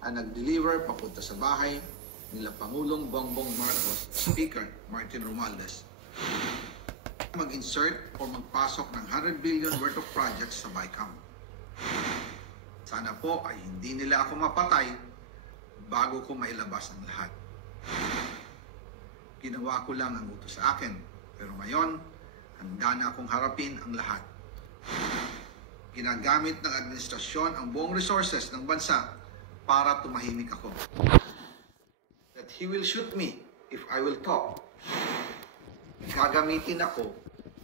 ang nag-deliver papunta sa bahay nila Pangulong Bongbong Marcos, Speaker Martin Romualdez, mag-insert o magpasok ng 100 billion worth of projects sa BICAM. Sana po ay hindi nila ako mapatay bago ko mailabas ang lahat. Ginawa ko lang ang utos sa akin, pero ngayon, handa na akong harapin ang lahat. Ginagamit ng administrasyon ang buong resources ng bansa para tumahimik ako. That he will shoot me if I will talk. Gagamitin ako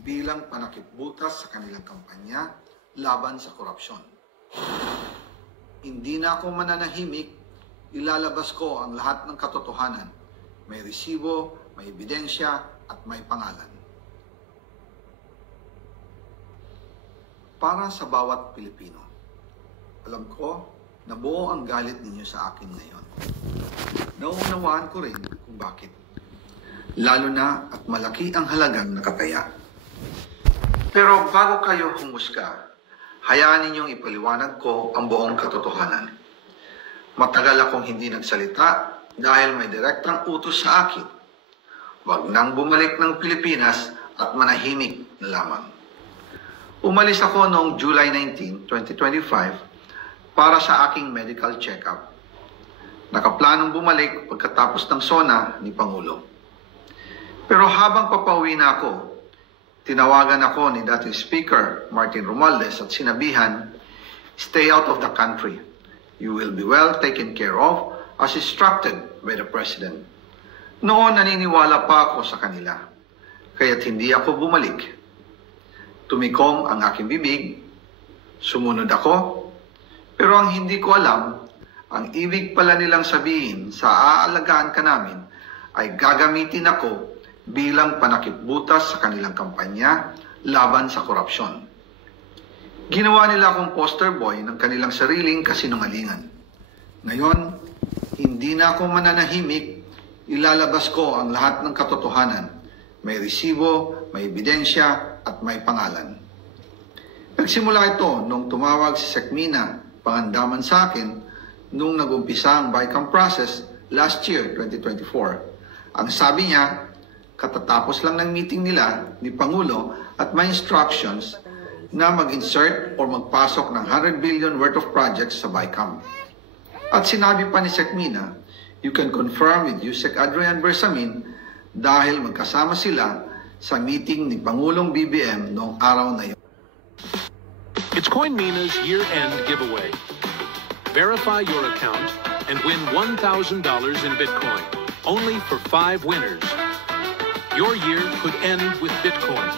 bilang panakipbutas sa kanilang kampanya laban sa korupsyon. Hindi na ako mananahimik, ilalabas ko ang lahat ng katotohanan. May resibo, may ebidensya, at may pangalan. Para sa bawat Pilipino, alam ko na buo ang galit ninyo sa akin ngayon. Nauunawaan ko rin kung bakit. Lalo na at malaki ang halagang nakataya. Pero bago kayo humusga, hayaan ninyong ipaliwanag ko ang buong katotohanan. Matagal akong hindi nagsalita dahil may direktang utos sa akin. Huwag nang bumalik ng Pilipinas at manahimik na lamang. Umalis ako noong July 19, 2025 para sa aking medical check-up. Nakaplanong bumalik pagkatapos ng SONA ni Pangulo. Pero habang papauwi na ako, tinawagan ako ni dating Speaker Martin Romualdez at sinabihan, "Stay out of the country. You will be well taken care of as instructed by the President." Noon naniniwala pa ako sa kanila, kaya't hindi ako bumalik. Tumikom ang aking bibig, sumunod ako, pero ang hindi ko alam, ang ibig pala nilang sabihin sa aalagaan ka namin ay gagamitin ako bilang panakipbutas sa kanilang kampanya laban sa korupsyon. Ginawa nila akong poster boy ng kanilang sariling kasinungalingan. Ngayon, hindi na ako mananahimik, ilalabas ko ang lahat ng katotohanan. May resibo, may ebidensya, at may pangalan. Nagsimula ito nung tumawag si Sekmina Pangandaman sa akin nung nag-umpisa ang BICAM process last year, 2024. Ang sabi niya, katatapos lang ng meeting nila ni Pangulo at may instructions na mag-insert o magpasok ng 100 billion worth of projects sa BICAM. At sinabi pa ni Sekmina, you can confirm with Yusek Adrian Bersamin dahil magkasama sila sa meeting ni Pangulong BBM noong araw na yun. It's CoinMina's year-end giveaway. Verify your account and win $1,000 in Bitcoin, only for 5 winners. Your year could end with Bitcoin.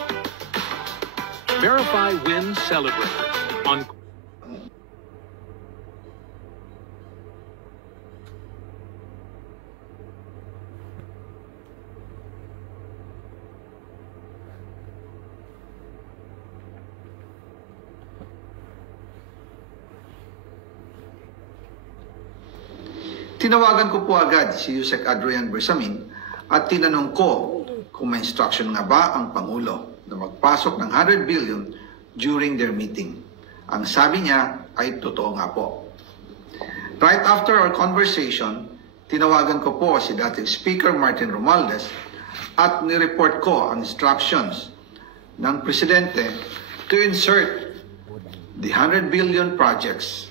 Verify, win, celebrate on Tinawagan ko po agad si Yusek Adrian Bersamin at tinanong ko kung may instruction nga ba ang Pangulo na magpasok ng 100 billion during their meeting. Ang sabi niya ay totoo nga po. Right after our conversation, tinawagan ko po si dating Speaker Martin Romualdez at nireport ko ang instructions ng Presidente to insert the 100 billion projects.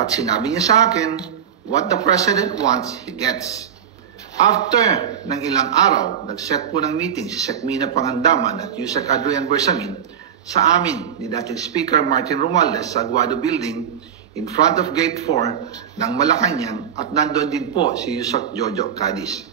At sinabi niya sa akin, what the President wants, he gets. After ng ilang araw, nag-set po ng meeting si Sekmina Pangandaman at Yusek Adrian Bersamin sa amin ni dating Speaker Martin Romualdez sa Aguado Building in front of Gate 4 ng Malacanang at nandoon din po si Yusek Jojo Cadiz.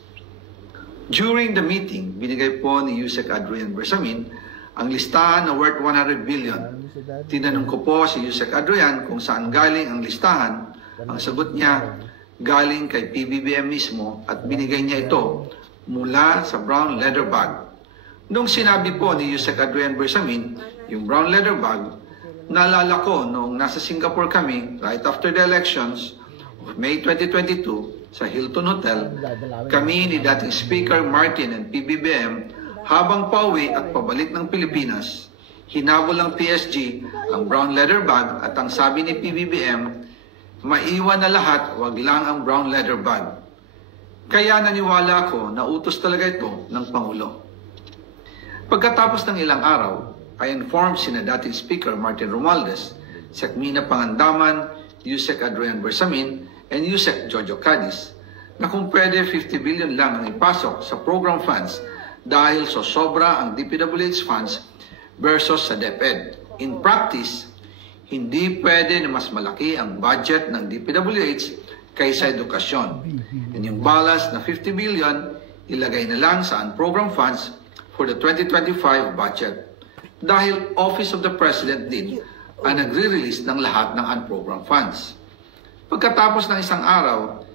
During the meeting, binigay po ni Yusek Adrian Bersamin ang listahan na worth 100 billion. Tinanong ko po si Yusek Adrian kung saan galing ang listahan. Ang sagot niya, galing kay PBBM mismo at binigay niya ito mula sa brown leather bag. Nung sinabi po ni Yusek Adrian Bersamin, yung brown leather bag, naalala ko noong nasa Singapore kami right after the elections of May 2022 sa Hilton Hotel, kami ni dating Speaker Martin and PBBM habang pauwi at pabalik ng Pilipinas, hinabol ng PSG ang brown leather bag at ang sabi ni PBBM, Maiwan na lahat, wag lang ang brown leather bag. Kaya naniwala ako na utos talaga ito ng Pangulo. Pagkatapos ng ilang araw, I informed sina dating Speaker Martin Romualdez, Sec. Mina Pangandaman, Yusek Adrian Bersamin, and Yusek Jojo Cadiz na kung pwede 50 billion lang ang ipasok sa program funds dahil sobra ang DPWH funds versus sa DepEd. In practice, hindi pwede na mas malaki ang budget ng DPWH kaysa edukasyon. And yung balance na 50 billion, ilagay na lang sa unprogram funds for the 2025 budget. Dahil Office of the President din ang nagre-release ng lahat ng unprogram funds. Pagkatapos ng isang araw,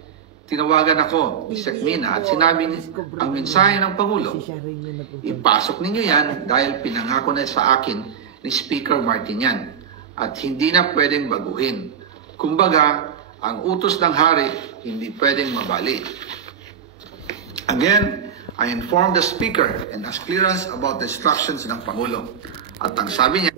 tinawagan ako ni Sec. Mina at sinabi ang mensahe ng Pangulo, ipasok ninyo yan dahil pinangako na sa akin ni Speaker Martin yan at hindi na pwedeng baguhin. Kumbaga, ang utos ng hari hindi pwedeng mabali. Again, I informed the Speaker and asked clearance about the instructions ng Pangulo. At ang sabi niya,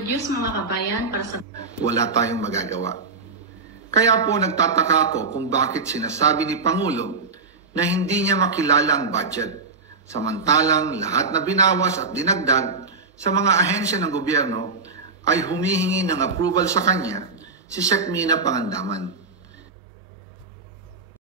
Good news mga kabayan para sa... wala tayong magagawa. Kaya po nagtataka ako kung bakit sinasabi ni Pangulo na hindi niya makilala ang budget. Samantalang lahat na binawas at dinagdag sa mga ahensya ng gobyerno ay humihingi ng approval sa kanya si Sec. Mina Pangandaman.